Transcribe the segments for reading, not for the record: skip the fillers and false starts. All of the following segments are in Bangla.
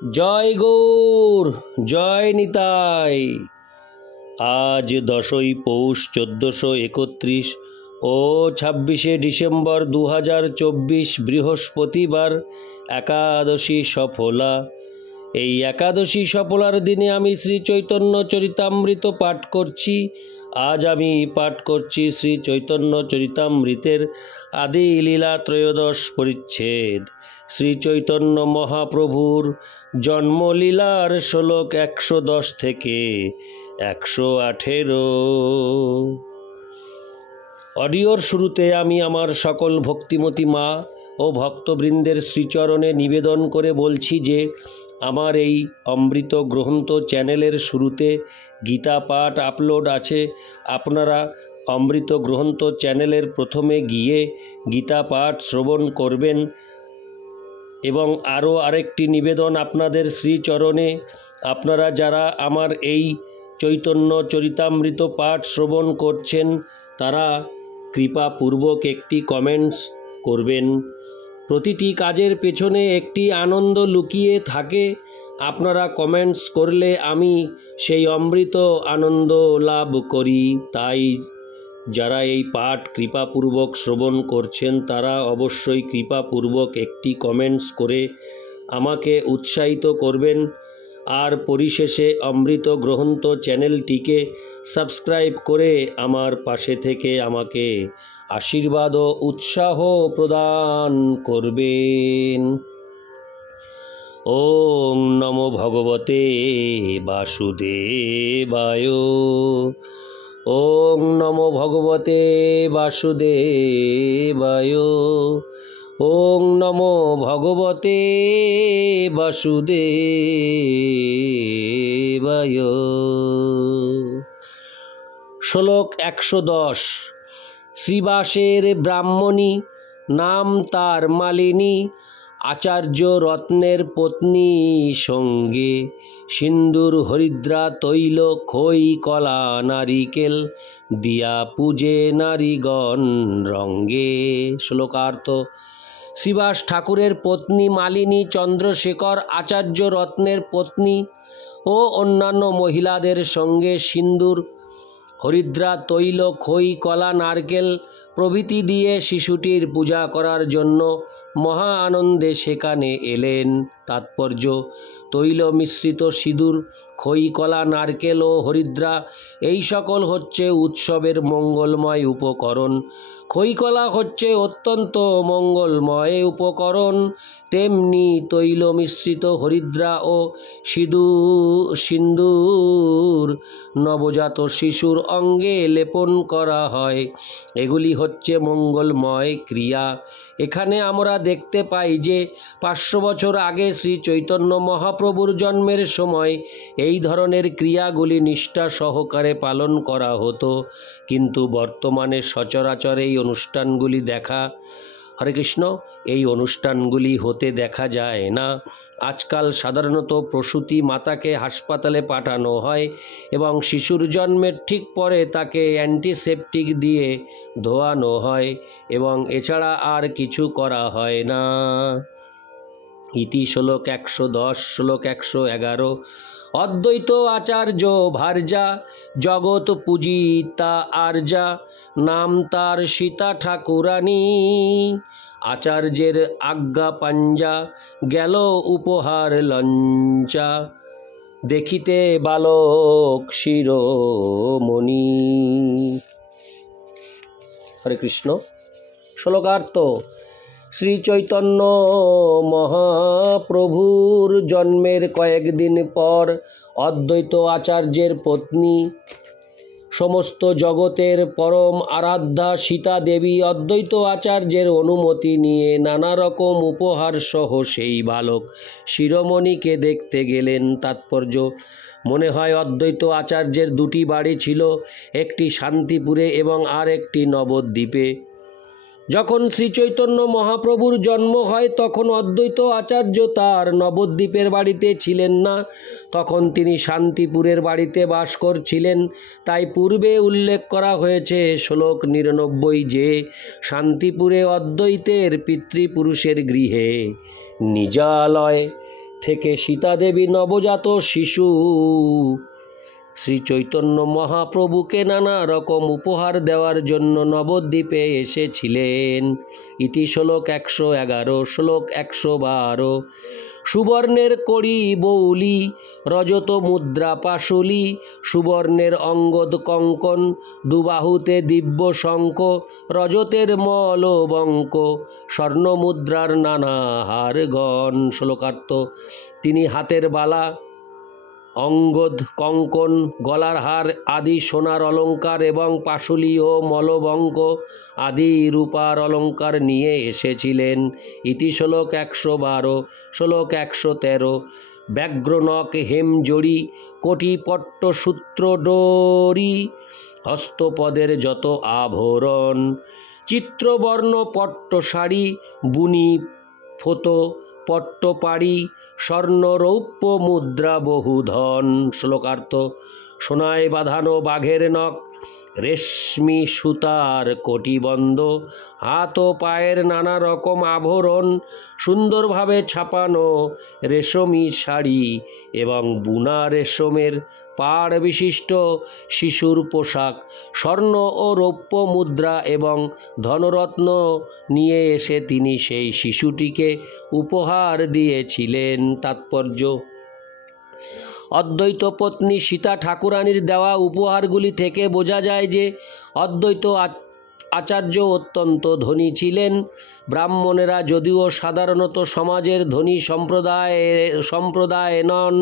জয় গৌর, জয় নিতাই। আজ 10ই পৌষ 1431 ও 26শে ডিসেম্বর 2024 বৃহস্পতিবার, একাদশী সফলা। এই একাদশী সফলার দিনে আমি শ্রী চৈতন্য চরিতামৃত পাঠ করছি। আজ আমি পাঠ করছি শ্রী চৈতন্য চরিতামৃতের আদি লীলা ত্রয়োদশ পরিচ্ছেদ। শ্রী চৈতন্য মহাপ্রভুর জন্মলীলার শ্লোক 110 থেকে 118। অডিওর শুরুতে আমি আমার সকল ভক্তিমতী মা ও ভক্তবৃন্দের শ্রীচরণে নিবেদন করে বলছি যে আমার এই অমৃত গ্রন্থ চ্যানেলের শুরুতে গীতা পাঠ আপলোড আছে। আপনারা অমৃত গ্রন্থ চ্যানেলের প্রথমে গিয়ে গীতা পাঠ শ্রবণ করবেন। এবং আরও আরেকটি নিবেদন আপনাদের শ্রীচরণে, আপনারা যারা আমার এই চৈতন্য চরিতামৃত পাঠ শ্রবণ করছেন তারা কৃপাপূর্বক একটি কমেন্টস করবেন। প্রতিটি কাজের পেছনে একটি আনন্দ লুকিয়ে থাকে। আপনারা কমেন্টস করলে আমি সেই অমৃত আনন্দ লাভ করি। তাই যারা এই পাঠ কৃপাপূর্বক শ্রবণ করছেন তারা অবশ্যই কৃপাপূর্বক একটি কমেন্টস করে আমাকে উৎসাহিত করবেন। আর পরিশেষে অমৃত গ্রন্থ চ্যানেলটিকে সাবস্ক্রাইব করে আমার পাশে থেকে আমাকে আশীর্বাদ ও উৎসাহ প্রদান করবেন। ওং নমো ভগবতে বাসুদেবায়। ওং নমো ভগবতে বাসুদেবায়। ওং নমো ভগবতে বাসুদেবায়। শ্লোক 110। শ্রীবাসের ব্রাহ্মণী, নাম তার মালিনী, আচার্য রত্নের পত্নী, সঙ্গে সিন্দুর হরিদ্রা তৈল খই কলা নারিকেল, দিয়া পূজে নারীগণ রঙ্গে। শ্লোকার্থ। শ্রীবাস ঠাকুরের পত্নী মালিনী, চন্দ্রশেখর আচার্য রত্নের পত্নী ও অন্যান্য মহিলাদের সঙ্গে সিন্দুর হরিদ্রা তৈল খই কলা নারকেল প্রভৃতি দিয়ে শিশুটির পূজা করার জন্য মহা আনন্দে সেখানে এলেন। তাৎপর্য: তৈল মিশ্রিত সিঁদুর, খই কলা নারকেল ও হরিদ্রা এই সকল হচ্ছে উৎসবের মঙ্গলময় উপকরণ। খই কলা হচ্ছে অত্যন্ত মঙ্গলময় উপকরণ, তেমনি তৈল মিশ্রিত হরিদ্রা ও সিন্দুর নবজাত শিশুর অঙ্গে লেপন করা হয়। এগুলি হচ্ছে মঙ্গলময় ক্রিয়া। এখানে আমরা দেখতে পাই যে 500 বছর আগে শ্রী চৈতন্য মহাপ্রভুর জন্মের সময় এই ধরনের ক্রিয়াগুলি নিষ্ঠা সহকারে পালন করা হতো, কিন্তু বর্তমানে সচরাচর এই অনুষ্ঠানগুলি হরে কৃষ্ণ, এই অনুষ্ঠানগুলি হতে দেখা যায় না। আজকাল সাধারণত প্রসূতি মাতাকে হাসপাতালে পাঠানো হয় এবং শিশুর জন্মের ঠিক পরে তাকে অ্যান্টিসেপটিক দিয়ে ধোয়ানো হয় এবং এছাড়া আর কিছু করা হয় না। ইতি শ্লোক 110। শ্লোক 111। অদ্বৈত আচার্য ভার্যা, জগৎ পূজিতা আর্যা, নাম তার সীতা ঠাকুরানী, আচার্যের আজ্ঞা পাঞ্জা, গেল উপহার লঞ্চা, দেখিতে বালক শিরোমণি। হরে কৃষ্ণ। শ্লোকার্থ। শ্রী চৈতন্য মহাপ্রভুর জন্মের কয়েকদিন পর অদ্বৈত আচার্যের পত্নী, সমস্ত জগতের পরম আরাধ্যা সীতা দেবী অদ্বৈত আচার্যের অনুমতি নিয়ে নানা রকম উপহার সহ সেই বালক শিরোমণিকে দেখতে গেলেন। তাৎপর্য: মনে হয় অদ্বৈত আচার্যের দুটি বাড়ি ছিল, একটি শান্তিপুরে এবং আর একটি নবদ্বীপে। যখন শ্রী চৈতন্য মহাপ্রভুর জন্ম হয় তখন অদ্বৈত আচার্য তার নবদ্বীপের বাড়িতে ছিলেন না, তখন তিনি শান্তিপুরের বাড়িতে বাস করছিলেন। তাই পূর্বে উল্লেখ করা হয়েছে শ্লোক 99 যে শান্তিপুরে অদ্বৈতের পিতৃপুরুষের গৃহে নিজালয় থেকে সীতাদেবী নবজাত শিশু শ্রী চৈতন্য মহাপ্রভুকে নানা রকম উপহার দেওয়ার জন্য নবদ্বীপে এসেছিলেন। ইতি শ্লোক 111, শ্লোক 112। সুবর্ণের কড়ি বৌলি, রজত মুদ্রা পাশুলি, সুবর্ণের অঙ্গদ কঙ্কন, দুবাহুতে দিব্য শঙ্খ, রজতের মলবঙ্ক, স্বর্ণ মুদ্রার নানা হারগণ। শ্লোকার্থ: তিনি হাতের বালা, অঙ্গদ, কঙ্কন, গলার হার আদি সোনার অলঙ্কার এবং পাশুলি ও মলবঙ্ক আদি রূপার অলঙ্কার নিয়ে এসেছিলেন। ইতি শ্লোক 112, শ্লোক 113। ব্যাঘ্রনক হেমজড়ি, কোটিপট্ট সূত্র ডোরি, হস্তপদের যত আভরণ, চিত্রবর্ণ পট্ট শাড়ি, বুনি ফোত পট্টপাড়ি, স্বর্ণ রৌপ্য মুদ্রা বহুধন। শ্লোকার্থ: সোনায় বাঁধানো বাঘের নখ, রেশমি সুতার কটিবন্ধ, হাত ও পায়ের নানা রকম আভরণ, সুন্দরভাবে ছাপানো রেশমি শাড়ি এবং বুনা রেশমের পাড় বিশিষ্ট শিশুর পোশাক, স্বর্ণ ও রৌপ্য মুদ্রা এবং ধনরত্ন নিয়ে এসে তিনি সেই শিশুটিকে উপহার দিয়েছিলেন। তাৎপর্য: অদ্বৈত পত্নী সীতা ঠাকুরানীর দেওয়া উপহারগুলি থেকে বোঝা যায় যে অদ্বৈত আচার্য অত্যন্ত ধনী ছিলেন। ব্রাহ্মণেরা যদিও সাধারণত সমাজের ধনী সম্প্রদায় নন,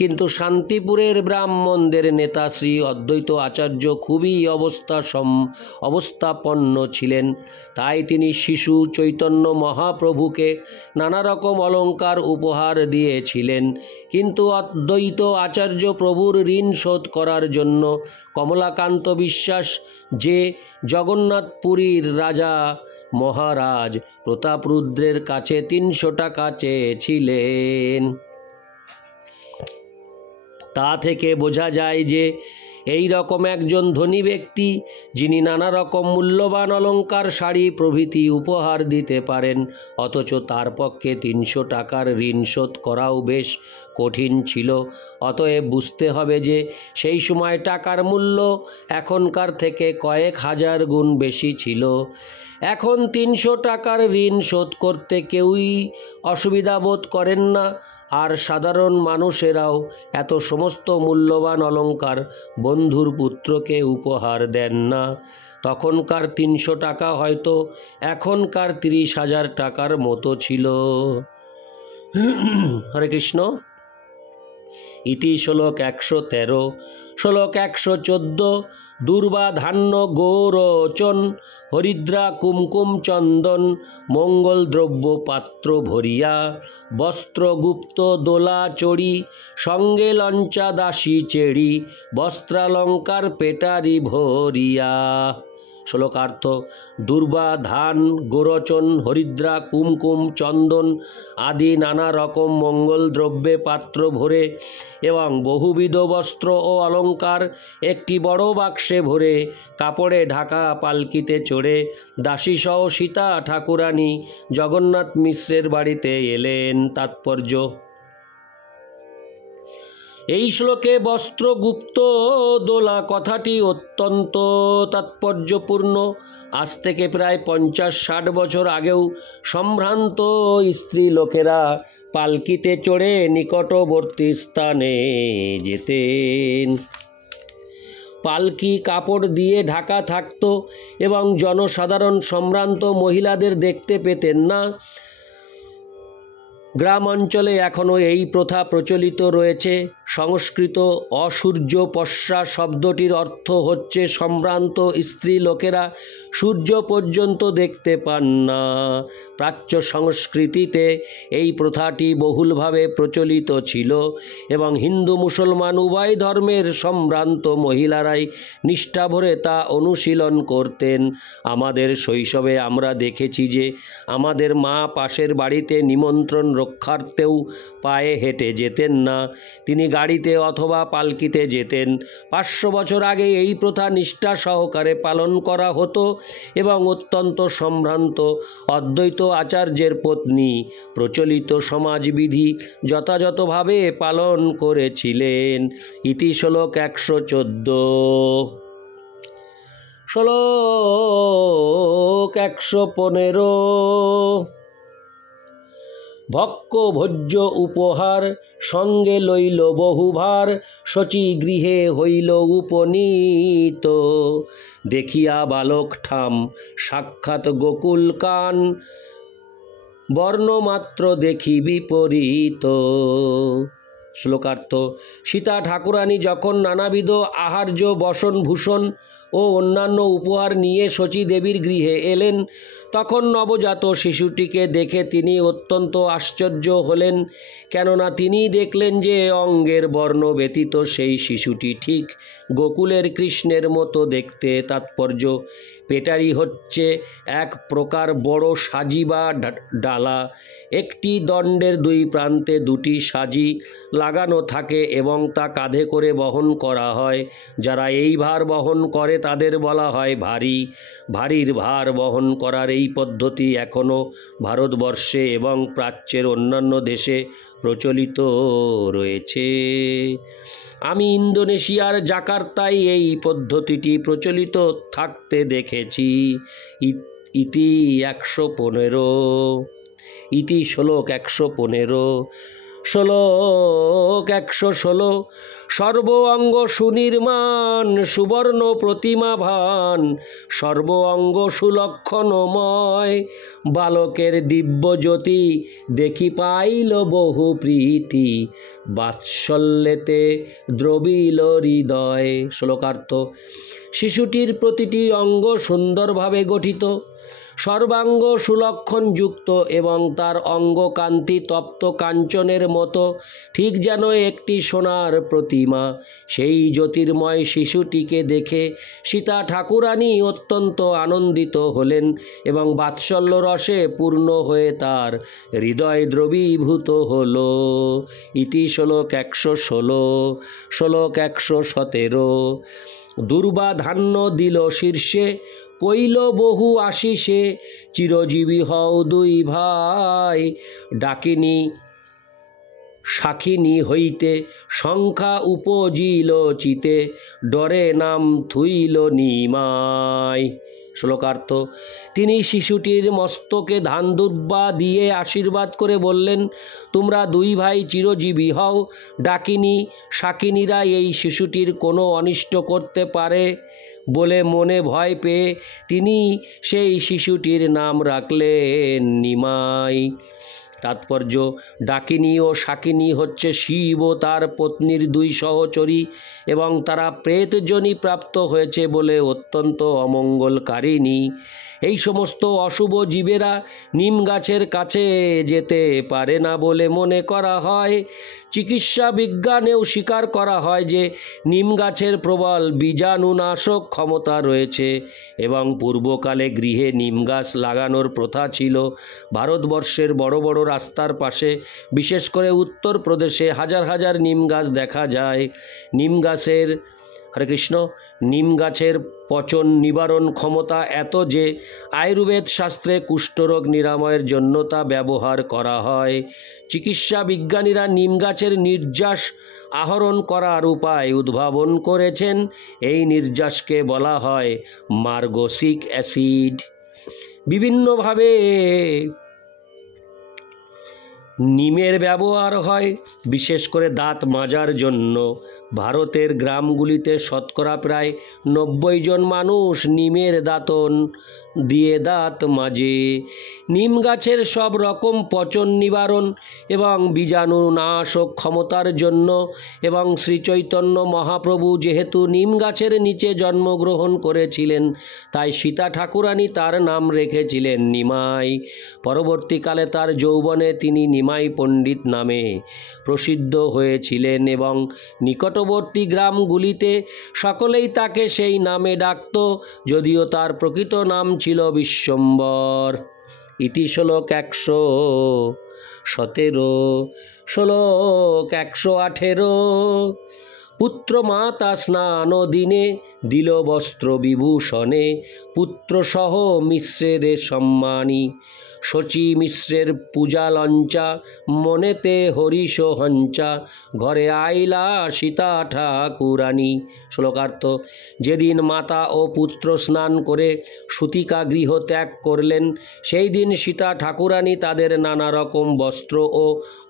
কিন্তু শান্তিপুরের ব্রাহ্মণদের নেতা শ্রী অদ্বৈত আচার্য খুবই অবস্থাপন্ন ছিলেন। তাই তিনি শিশু চৈতন্য মহাপ্রভুকে নানা রকম অলঙ্কার উপহার দিয়েছিলেন। কিন্তু অদ্বৈত আচার্য প্রভুর ঋণ শোধ করার জন্য কমলাকান্ত বিশ্বাস যে জগন্নাথপুরীর রাজা মহারাজ প্রতাপরুদ্রের কাছে 300 টাকা চেয়েছিলেন। তা থেকে বোঝা যায় যে এই রকম একজন ধনী ব্যক্তি, যিনি নানা রকম মূল্যবান অলঙ্কার, শাড়ি প্রভৃতি উপহার দিতে পারেন, অথচ তার পক্ষে 300 টাকার ঋণ শোধ করাও বেশ কঠিন ছিল। অতএব বুঝতে হবে যে সেই সময় টাকার মূল্য এখনকার থেকে কয়েক হাজার গুণ বেশি ছিল। এখন 300 টাকার ঋণ শোধ করতে কেউই অসুবিধা বোধ করেন না, আর সাধারণ মানুষেরাও এত সমস্ত মূল্যবান অলঙ্কার বন্ধুর পুত্রকে উপহার দেন না। তখনকার 300 টাকা হয়তো এখনকার 30,000 টাকার মতো ছিল। হরে কৃষ্ণ। ইতি শ্লোক 113, শ্লোক 114। দুর্বা ধান্য গৌরচন, হরিদ্রা কুমকুম চন্দন, মঙ্গল দ্রব্য পাত্র ভরিয়া, বস্ত্র গুপ্ত দোলা চড়ি, সঙ্গে লঞ্চা দাসী চেড়ি, বস্ত্রালঙ্কার পেটারি ভরিয়া। শ্লোকার্থ: দুর্বা ধান, গোরচন, হরিদ্রা, কুমকুম, চন্দন আদি নানা রকম মঙ্গল দ্রব্যে পাত্র ভরে এবং বহুবিধ বস্ত্র ও অলঙ্কার একটি বড় বাক্সে ভরে কাপড়ে ঢাকা পালকিতে চড়ে দাসীসহ সীতা ঠাকুরানী জগন্নাথ মিশ্রের বাড়িতে এলেন। তাৎপর্য: এই শ্লোকে বস্ত্রগুপ্ত দোলা কথাটি অত্যন্ত তাৎপর্যপূর্ণ। আজ থেকে প্রায় 50-60 বছর আগেও সম্ভ্রান্ত স্ত্রী লোকেরা পালকিতে চড়ে নিকটবর্তী স্থানে যেতেন। পালকি কাপড় দিয়ে ঢাকা থাকত এবং জনসাধারণ সম্ভ্রান্ত মহিলাদের দেখতে পেতেন না। গ্রাম অঞ্চলে এখনও এই প্রথা প্রচলিত রয়েছে। সংস্কৃত অসূর্যপস্যা শব্দটির অর্থ হচ্ছে সম্ভ্রান্ত স্ত্রী লোকেরা সূর্য পর্যন্ত দেখতে পান না। প্রাচ্য সংস্কৃতিতে এই প্রথাটি বহুলভাবে প্রচলিত ছিল এবং হিন্দু মুসলমান উভয় ধর্মের সম্ভ্রান্ত মহিলারাই নিষ্ঠাভরে তা অনুশীলন করতেন। আমাদের শৈশবে আমরা দেখেছি যে আমাদের মা পাশের বাড়িতে নিমন্ত্রণ রক্ষার্থেও পায়ে হেঁটে যেতেন না, তিনি গাড়িতে অথবা পালকিতে যেতেন। 500 বছর আগে এই প্রথা নিষ্ঠা সহকারে পালন করা হতো এবং অত্যন্ত সম্ভ্রান্ত অদ্বৈত আচার্যের পত্নী প্রচলিত সমাজবিধি যথাযথভাবে পালন করেছিলেন। ইতি শ্লোক 114। শ্লোক 115। ভক্ষ ভোজ্য উপহার সঙ্গে লইল বহুভার, শচী গৃহে হইল উপনীত। দেখিয়া বালক ঠাম সাক্ষাৎ গোকুল কান, বর্ণমাত্র দেখি বিপরীত। শ্লোকার্থ। সীতা ঠাকুরানী যখন নানাবিধ আহার্য বসন ভূষণ ও অন্যান্য উপহার নিয়ে শচী দেবীর গৃহে এলেন, তখন নবজাত শিশুটিকে দেখে তিনি অত্যন্ত আশ্চর্য হলেন, কেননা তিনি দেখলেন যে অঙ্গের বর্ণ ব্যতীত সেই শিশুটি ঠিক গোকুলের কৃষ্ণের মতো দেখতে। তাৎপর্য: পেটারি হচ্ছে এক প্রকার বড় সাজি বা ডালা। একটি দণ্ডের দুই প্রান্তে দুটি সাজি লাগানো থাকে এবং তা কাঁধে করে বহন করা হয়। যারা এই ভার বহন করে তাদের বলা হয় ভারী। ভারীর ভার বহন করার এই পদ্ধতি এখনও ভারতবর্ষে এবং প্রাচ্যের অন্যান্য দেশে প্রচলিত রয়েছে। আমি ইন্দোনেশিয়ার জাকার্তায় এই পদ্ধতিটি প্রচলিত থাকতে দেখেছি। ইতি 115। ইতি শ্লোক 115। শ্লোক 116। সর্ব অঙ্গ সুনির্মাণ সুবর্ণ প্রতিমা ভান, সর্ব অঙ্গ সুলক্ষণময়, বালকের দিব্য জ্যোতি দেখি পাইল বহু প্রীতি, বাৎসল্যেতে দ্রবিল হৃদয়। শ্লোকার্থ। শিশুটির প্রতিটি অঙ্গ সুন্দরভাবে গঠিত, সর্বাঙ্গ সুলক্ষণযুক্ত এবং তার অঙ্গকান্তি তপ্ত কাঞ্চনের মতো, ঠিক যেন একটি সোনার প্রতিমা। সেই জ্যোতির্ময় শিশুটিকে দেখে সীতা ঠাকুরানী অত্যন্ত আনন্দিত হলেন এবং বাৎসল্য রসে পূর্ণ হয়ে তার হৃদয় দ্রবীভূত হল। ইতি শ্লোক 116। শ্লোক 117। দুর্বা ধান্য দিল শীর্ষে, কইল বহু আশিসে, চিরজীবী হও দুই ভাই, ডাকিনী শাকিনী হইতে সংখ্যা উপজিল চিতে, ডরে নাম থুইল নিমাই। শ্লোকার্থ। তিনি শিশুটির মস্তকে ধান দুর্বা দিয়ে আশীর্বাদ করে বললেন, তোমরা দুই ভাই চিরজীবী হও। ডাকিনী শাকিনীরা এই শিশুটির কোনো অনিষ্ট করতে পারে বলে মনে ভয় পেয়ে তিনি সেই শিশুটির নাম রাখলেন নিমাই। তাৎপর্য: ডাকিনী ও শাকিনী হচ্ছে শিব ও তার পত্নীর দুই সহচরী এবং তারা প্রেতযোনি প্রাপ্ত হয়েছে বলে অত্যন্ত অমঙ্গলকারিণী। এই সমস্ত অশুভ জীবেরা নিম গাছের কাছে যেতে পারে না বলে মনে করা হয়। চিকিৎসা বিজ্ঞানেও স্বীকার করা হয় যে নিম গাছের প্রবল বীজাণুনাশক ক্ষমতা রয়েছে এবং পূর্বকালে গৃহে নিম গাছ লাগানোর প্রথা ছিল। ভারতবর্ষের বড় বড় রাস্তার পাশে, বিশেষ করে উত্তরপ্রদেশে হাজার হাজার নিম গাছ দেখা যায়। নিম গাছের হরে কৃষ্ণ নিম গাছের পচন নিবারণ ক্ষমতা এত যে আয়ুর্বেদ শাস্ত্রে কুষ্ঠরোগ নিরাময়ের জন্য তা ব্যবহার করা হয়। চিকিৎসা বিজ্ঞানীরা নিম গাছের নির্যাস আহরণ করার উপায় উদ্ভাবন করেছেন। এই নির্যাসকে বলা হয় মার্গসিক অ্যাসিড। বিভিন্নভাবে নিমের ব্যবহার হয়, বিশেষ করে দাঁত মাজার জন্য। ভারতের গ্রামগুলিতে শতকরা প্রায় 90 জন মানুষ নিমের দাঁতন দিয়ে দাঁত মাজে। নিম গাছের সব রকম পচন নিবারণ এবং বীজাণুনাশক ক্ষমতার জন্য এবং শ্রীচৈতন্য মহাপ্রভু যেহেতু নিম গাছের নিচে জন্মগ্রহণ করেছিলেন, তাই সীতা ঠাকুরানী তার নাম রেখেছিলেন নিমাই। পরবর্তীকালে তার যৌবনে তিনি নিমাই পণ্ডিত নামে প্রসিদ্ধ হয়েছিলেন এবং নিকটবর্তী গ্রামগুলিতে সকলেই তাকে সেই নামে ডাকত, যদিও তার প্রকৃত নাম ছিল বিশ্বম্বর। ইতি শ্লোক 117। শ্লোক 118। পুত্র মাতা স্নান দিনে দিল বস্ত্র বিভূষণে, পুত্র সহ মিশ্রের সম্মানী। শচী মিশ্রের পূজা লঞ্চা, মনেতে হরিষ হঞ্চা, ঘরে আইলা সীতা ঠাকুরানী। শ্লোকার্থ। যেদিন মাতা ও পুত্র স্নান করে সূতিকা গৃহ ত্যাগ করলেন, সেই দিন সীতা ঠাকুরানী তাদের নানা রকম বস্ত্র ও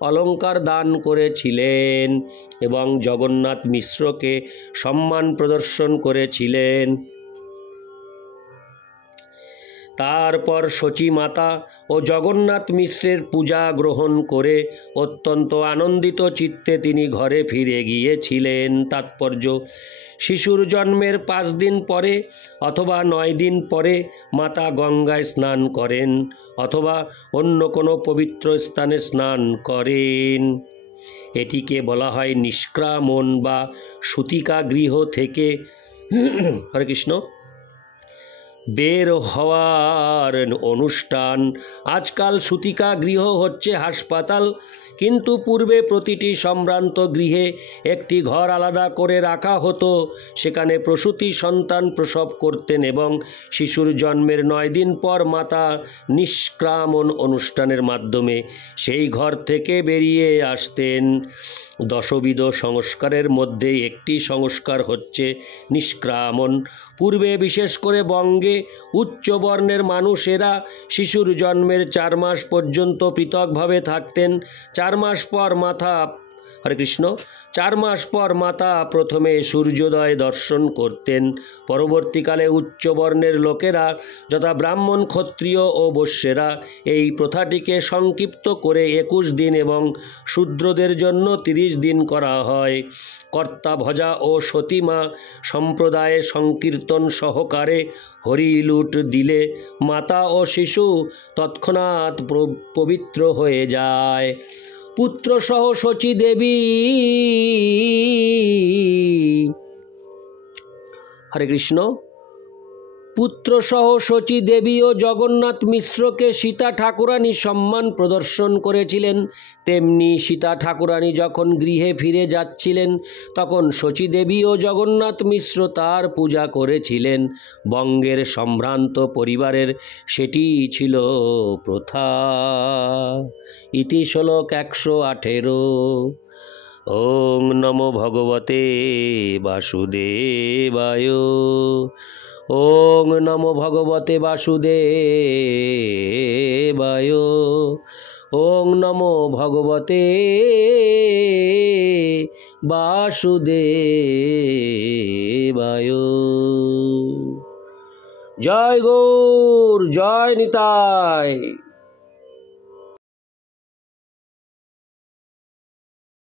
অলঙ্কার দান করেছিলেন এবং জগন্নাথ মিশ্রকে সম্মান প্রদর্শন করেছিলেন। তারপর শচী মাতা ও জগন্নাথ মিশ্রের পূজা গ্রহণ করে অত্যন্ত আনন্দিত চিত্তে তিনি ঘরে ফিরে গিয়েছিলেন। তাৎপর্য: শিশুর জন্মের 5 দিন পরে অথবা 9 দিন পরে মাতা গঙ্গায় স্নান করেন অথবা অন্য কোনো পবিত্র স্থানে স্নান করেন। এটিকে বলা হয় নিষ্ক্রামণ বা সূতিকা গৃহ থেকে হরে কৃষ্ণ বের হওয়ার অনুষ্ঠান। আজকাল সূতিকা গৃহ হচ্ছে হাসপাতাল, কিন্তু পূর্বে প্রতিটি সম্ভ্রান্ত গৃহে একটি ঘর আলাদা করে রাখা হতো। সেখানে প্রসূতি সন্তান প্রসব করতেন এবং শিশুর জন্মের 9 দিন পর মাতা নিষ্ক্রামণ অনুষ্ঠানের মাধ্যমে সেই ঘর থেকে বেরিয়ে আসতেন। দশবিধ সংস্কারের মধ্যে একটি সংস্কার হচ্ছে নিষ্ক্রামণ। পূর্বে বিশেষ করে বঙ্গে উচ্চ বর্ণের মানুষেরা শিশুর জন্মের 4 মাস পর্যন্ত পৃথকভাবে থাকতেন। 4 মাস পর মাতা হরে কৃষ্ণ 4 মাস পর মাতা প্রথমে সূর্যোদয় দর্শন করতেন। পরবর্তীকালে উচ্চ বর্ণের লোকেরা যথা ব্রাহ্মণ, ক্ষত্রিয় ও বৈশ্যেরা এই প্রথাটিকে সংক্ষিপ্ত করে 21 দিন এবং শূদ্রদের জন্য 30 দিন করা হয়। কর্তা ভজা ও সতীমা সম্প্রদায়ে সংকীর্তন সহকারে হরিলুট দিলে মাতা ও শিশু তৎক্ষণাৎ পবিত্র হয়ে যায়। পুত্র সহ শচী দেবী হরে কৃষ্ণ পুত্র সহ শচী দেবী ও জগন্নাথ মিশ্রকে সীতা ঠাকুরানী সম্মান প্রদর্শন করেছিলেন। তেমনি সীতা ঠাকুরানী যখন গৃহে ফিরে যাচ্ছিলেন, তখন শচী দেবী ও জগন্নাথ মিশ্র তার পূজা করেছিলেন। বঙ্গের সম্ভ্রান্ত পরিবারের সেটি ছিল প্রথা। ইতি শ্লোক 118। ওং নমো ভগবতে বাসুদেবায়। ওং নমো ভগবতে বাসুদেবায়। ওং নমো ভগবতে বাসুদেবায়। জয় গৌর, জয় নিতাই।